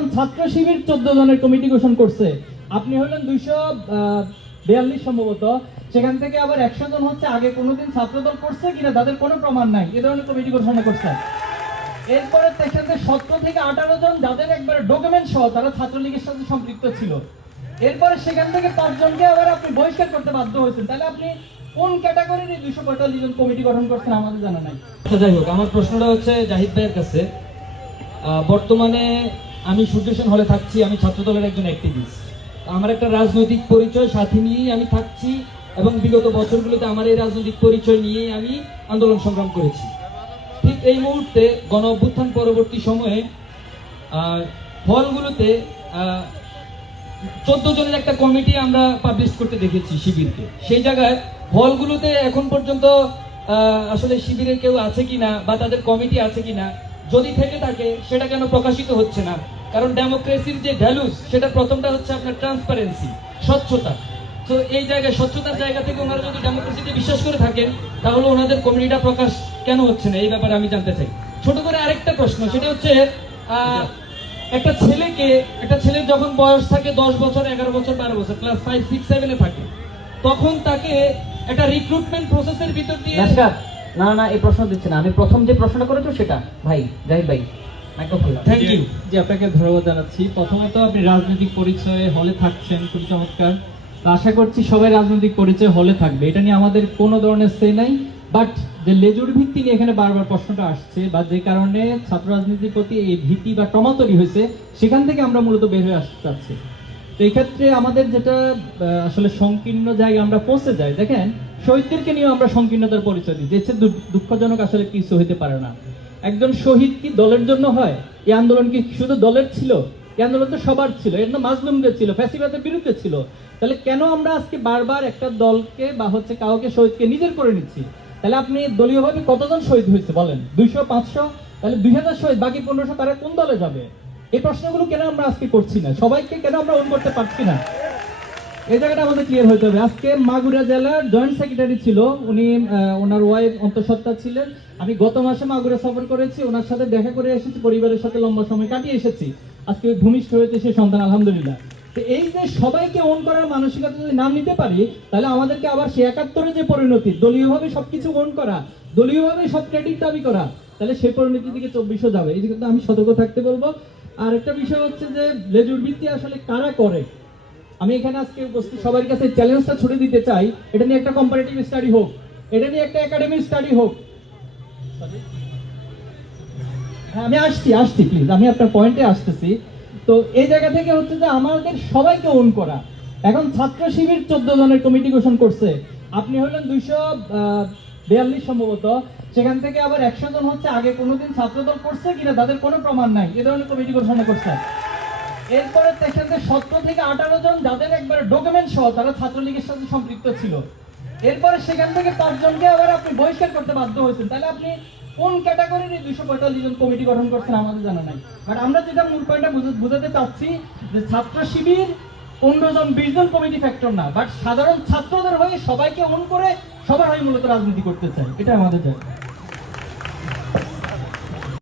এখন ছাত্র শিবির 14 জনের কমিটি গঠন করছে, আপনি হলেন 242 সম্ভবত, সেখান থেকে আবার 100 জন হচ্ছে আগে কোনোদিন ছাত্রদল করছে কিনা তাদের কোনো প্রমাণ নাই, এ ধরনের কমিটি ঘোষণা করছে। এরপরে সেখান থেকে 17 থেকে 18 জন যাদের একবারে ডকুমেন্ট সহ তারা ছাত্রলীগের সাথে সম্পৃক্ত ছিল। এরপরে সেখান থেকে 5 জনকে আবার আপনি বহিষ্কার করতে বাধ্য হয়েছেন। তাহলে আপনি কোন ক্যাটাগরির এই 245 জন কমিটি গঠন করছেন আমাদের জানা নাই। যাই হোক, আমার প্রশ্নটা হচ্ছে জাহিদ ভাইয়ের কাছে। বর্তমানে আমি সূর্য সেন হলে থাকছি, আমি ছাত্রদলের একজন অ্যাক্টিভিস্ট। আমার একটা রাজনৈতিক পরিচয় সাথে নিয়েই আমি থাকছি এবং বিগত বছরগুলোতে আমার এই রাজনৈতিক পরিচয় নিয়েই আমি আন্দোলন সংগ্রাম করেছি। ঠিক এই মুহূর্তে গণ অভ্যুত্থান পরবর্তী সময়ে হলগুলোতে 14 জনের একটা কমিটি আমরা পাবলিশ করতে দেখেছি শিবিরকে। সেই জায়গায় হলগুলোতে এখন পর্যন্ত আসলে শিবিরের কেউ আছে কিনা বা তাদের কমিটি আছে কিনা, যদি থেকে থাকে সেটা কেন প্রকাশিত হচ্ছে না? কারণ ডেমোক্রেসির যে ভ্যালুস, সেটা প্রথমটা হচ্ছে আপনার ট্রান্সপারেন্সি, স্বচ্ছতা। তো এই জায়গায় স্বচ্ছতার জায়গা থেকে ওনারা যদি ডেমোক্রেসিতে বিশ্বাস করে থাকেন, তাহলে ওনাদের কমিটিটা প্রকাশ কেন হচ্ছে না, এই ব্যাপারে আমি জানতে চাই। ছোট করে আরেকটা প্রশ্ন, সেটা হচ্ছে একটা ছেলের যখন বয়স থাকে 10 বছর, 11 বছর, 12 বছর, ক্লাস 5, 6, 7 থাকে, তখন তাকে একটা রিক্রুটমেন্ট প্রসেসের ভিতর দিয়ে না এই প্রশ্ন দিচ্ছে না, আমি প্রথম যে প্রশ্নটা করেছো সেটা ভাই জাহিদ ভাই। Thank you. জি, আপনাকে ধন্যবাদ জানাচ্ছি। প্রথমত আপনি রাজনৈতিক পরিচয়ে হলে থাকছেন, খুব চমৎকার। আশা করছি সবাই রাজনৈতিক পরিচয় হলে থাকবে, এটা নিয়ে আমাদের কোনো ধরনের সে নাই। বাট যে লেজুর ভিত্তি নিয়ে এখানে বারবার প্রশ্নটা আসছে বা যে কারণে ছাত্র রাজনীতির প্রতি এই ভীতি বা ট্রমা তৈরি হয়েছে, সেখান থেকে আমরা মূলত বের হয়ে আসতে চাচ্ছি। তো এই ক্ষেত্রে আমাদের যেটা আসলে সংকীর্ণ জায়গায় আমরা পৌঁছে যাই, দেখেন শহীদদেরকে নিয়ে আমরা সংকীর্ণতার পরিচয় দিই, যে দুঃখজনক আসলে কিছু হইতে পারে না। একজন শহীদ কি দলের জন্য হয়? এই আন্দোলন কি শুধু দলের ছিল? এই আন্দোলন তো সবার ছিল, এর না মাজলুমদের ছিল, ফ্যাসিবাদের বিরুদ্ধে ছিল। তাহলে কেন আমরা আজকে বারবার একটা দলকে বা হচ্ছে কাউকে শহীদকে নিজের করে নিচ্ছি? তাহলে আপনি দলীয়ভাবে কতজন শহীদ হয়েছে বলেন? 200, 500, তাহলে 2000 শহীদ, বাকি 1500 তারা কোন দলে যাবে? এই প্রশ্নগুলো কেন আমরা আজকে করছি না? সবাইকে কেন আমরা অন করতে পারছি না? এই জায়গাটা আমাদের ক্লিয়ার হতে হবে। আজকে মাগুরা জেলার জয়েন্ট সেক্রেটারি ছিল, উনি ওনার ওয়াইফ অন্তঃসত্ত্বা ছিলেন। আমি গত মাসে মাগুরা সফর করেছি, ওনার সাথে দেখা করে এসেছি, পরিবারের সাথে লম্বা সময় কাটিয়ে এসেছি। আজকে ভূমিষ্ঠ হয়েছে সে সন্তান, আলহামদুলিল্লাহ। তো এই যে সবাইকে অন করার মানসিকতা যদি না নিতে পারি, তাহলে আমাদেরকে আবার সে 71-এর যে পরিণতি, দলীয়ভাবে সবকিছু অন করা, দলীয়ভাবে সব ক্রেডিট দাবি করা, তাহলে সেই পরিণতির দিকে 2400 যাবে। এই কিন্তু আমি সতর্ক থাকতে বলবো। আর একটা বিষয় হচ্ছে যে লেজুর ভিত্তি আসলে কারা করে। আমি এখানে আজকে উপস্থিত সবার কাছে চ্যালেঞ্জটা ছুড়ে দিতে চাই, এটা নিয়ে একটা কম্পারেটিভ স্টাডি হোক, এটা নিয়ে একটা একাডেমিক স্টাডি হোক। হ্যাঁ, আমি আসছি প্লিজ, আমি আপনার পয়েন্টে আসতেছি। তো এই জায়গা থেকে হচ্ছে যে আমাদের সবাইকে ওন করা। এখন ছাত্র শিবির 14 জনের কমিটি গঠন করছে, আপনি হলেন 242 সম্ভবত, সেখান থেকে আবার 100 জন হচ্ছে আগে কোনোদিন ছাত্রদল করছে কিনা তাদের কোনো প্রমাণ নাই, এ ধরনের কমিটি ঘোষণা করছে। এরপরে সেখান থেকে 17 থেকে 18 জন যাদের একবারে ডকুমেন্ট সহ তারা ছাত্রলীগের সাথে সম্পৃক্ত ছিল। এরপরে সেখান থেকে 5 জনকে আবার আপনি বহিষ্কার করতে বাধ্য হয়েছেন। তাহলে আপনি কোন ক্যাটাগরির এই 245 জন কমিটি গঠন করছেন আমাদের জানা নাই। বাট আমরা যেটা মূল পয়েন্টটা বুঝাতে চাচ্ছি যে ছাত্র শিবির 15 জন 20 জন কমিটি ফ্যাক্টর না, বাট সাধারণ ছাত্রদের হয়ে সবাইকে অন করে সবার হয়ে মূলত রাজনীতি করতে চাই, এটা আমাদের জায়গা।